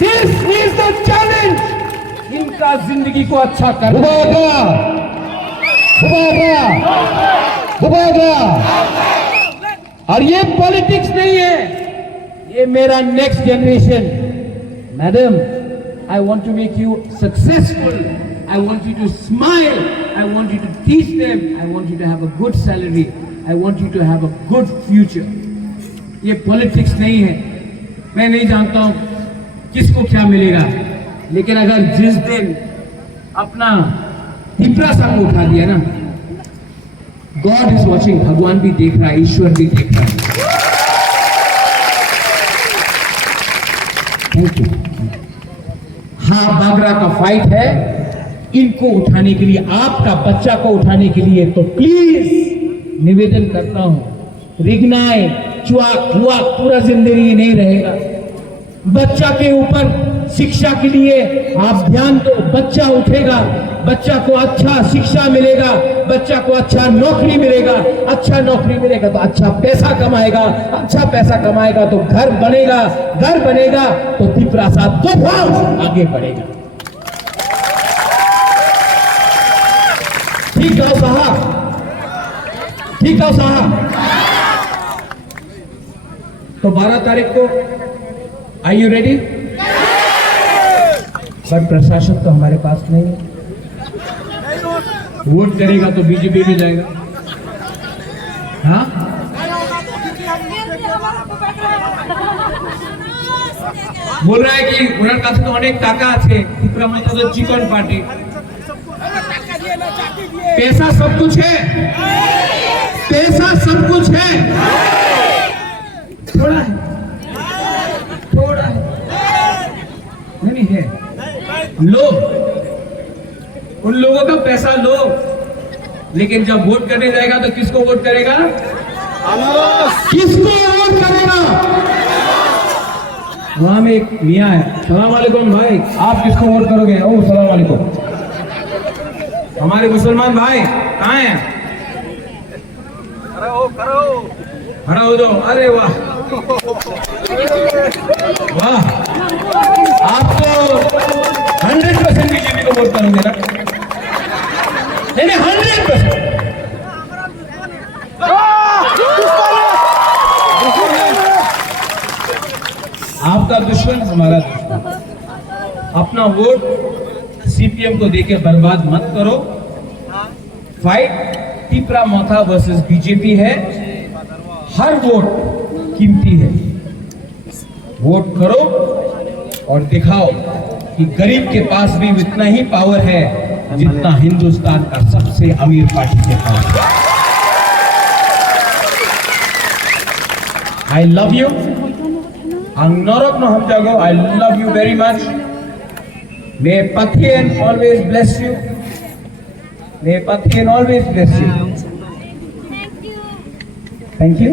This is the challenge. इनका जिंदगी को अच्छा कर और ये पॉलिटिक्स नहीं है, ये मेरा next generation. Madam, I want to make you successful. I want you to smile. I want you to teach them. I want you to have a good salary. I want you to have a good future. ये politics नहीं है। मैं नहीं जानता हूँ किसको क्या मिलेगा, लेकिन अगर जिस दिन अपना तिपरा संग उठा दिया ना, गॉड इज वॉचिंग, भगवान भी देख रहा है, ईश्वर भी देख रहा है। Thank you. हाँ, बागरा का फाइट है, इनको उठाने के लिए, आपका बच्चा को उठाने के लिए, तो प्लीज निवेदन करता हूं, रिगनाए चुआक हुआ पूरा जिंदगी नहीं रहेगा। बच्चा के ऊपर शिक्षा के लिए आप ध्यान दो, बच्चा उठेगा, बच्चा को अच्छा शिक्षा मिलेगा, बच्चा को अच्छा नौकरी मिलेगा, अच्छा नौकरी मिलेगा तो अच्छा पैसा कमाएगा, अच्छा पैसा कमाएगा तो घर बनेगा, घर बनेगा तो तिपरा सा तूफान आगे बढ़ेगा। ठीक है साहब, ठीक है साहब। तो 12 तारीख को आर यू रेडी? बट प्रशासन तो हमारे पास नहीं है। वोट करेगा तो बीजेपी में जाएगा। हाँ, बोल रहा है कि उनर काছে তো অনেক টাকা আছে, ত্রিপুরা মধ্যে তো চিকন পার্টি, पैसा सब कुछ है, पैसा सब कुछ है, थोड़ा है, थोड़ा नहीं है। लो, उन लोगों का पैसा लो, लेकिन जब वोट करने जाएगा तो किसको वोट करेगा? किसको वोट करेगा? वहां में एक मियाँ है, सलाम वालेकुम भाई, आप किसको वोट करोगे? ओ सलाम वालेकुम। हमारे मुसलमान भाई कहाँ हैं? खड़ा हो जाओ। अरे वाह वाह, आप तो 100% बीजेपी को वोट करोगे ना? नहीं, 100%। आपका दुश्मन हमारा दुश्मन। अपना वोट सीपीएम को देके बर्बाद मत करो। फाइट तिपरा मोथा वर्सेस बीजेपी है। हर वोट कीमती है। वोट करो और दिखाओ कि गरीब के पास भी इतना ही पावर है जितना हिंदुस्तान का सबसे अमीर पार्टी के पास। I love you. अंगनोरक no हम जागो। I love you very much. May Pathian always bless you. May Pathian always bless you. Thank you.